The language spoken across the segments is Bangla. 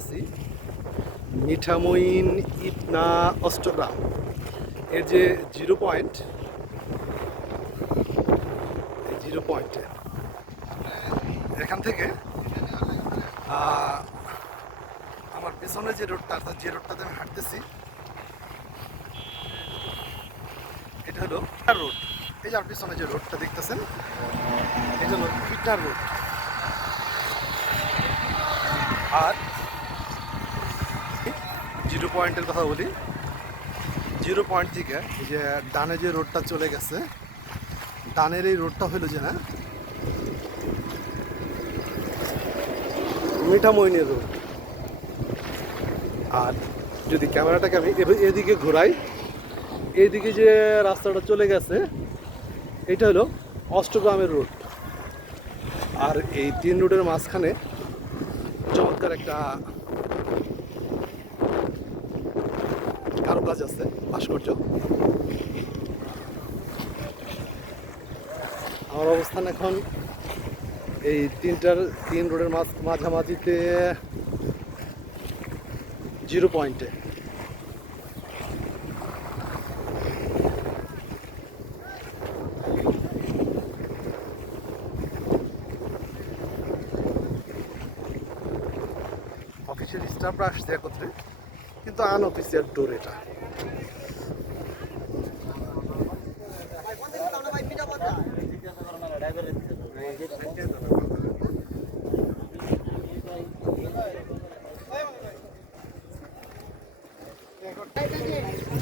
আছি মিঠামইন ইটনা অষ্টগ্রাম এর যে জিরো পয়েন্ট, এখান থেকে আমার পেছনে যে রোডটাতে আমি হাঁটতেছি এটা হলো রোড। এই যে আর পিছনে যে রোডটা দেখতেছেন এটা হলো ইটনার রোড। আর জিরো পয়েন্টের কথা বলি, জিরো পয়েন্ট থেকে এই যে ডানে যে রোডটা চলে গেছে, ডানের এই রোডটা হলো যে না মিঠামইনের রোড। আর যদি ক্যামেরাটাকে আমি এদিকে ঘোরাই, এইদিকে যে রাস্তাটা চলে গেছে এটা হলো অষ্টগ্রামের রোড। আর এই তিন রোডের মাঝখানে চমৎকার একটা কারুকাজ আছে, ভাস্কর্য। আমার অবস্থান এখন এই তিন রোডের মাঝামাঝিতে জিরো পয়েন্টে। অফিসের স্টাফরা আসছে একত্রে, কিন্তু আনঅফিসিয়াল ট্যুর এটা।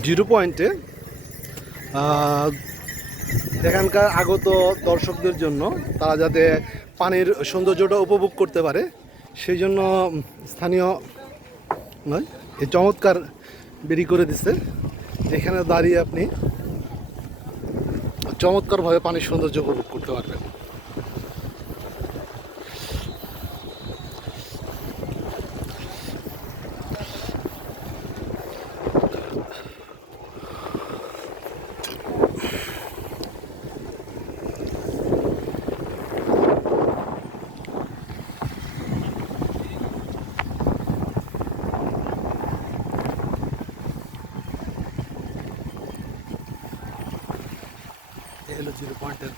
জিরো পয়েন্টে এখানকার আগত দর্শকদের জন্য, তারা যাতে পানির সৌন্দর্যটা উপভোগ করতে পারে সেই জন্য স্থানীয় নয় এই চমৎকার বেরি করে দিচ্ছে, যেখানে দাঁড়িয়ে আপনি চমৎকারভাবে পানির সৌন্দর্য উপভোগ করতে পারবেন। এই হলো জিরো পয়েন্টের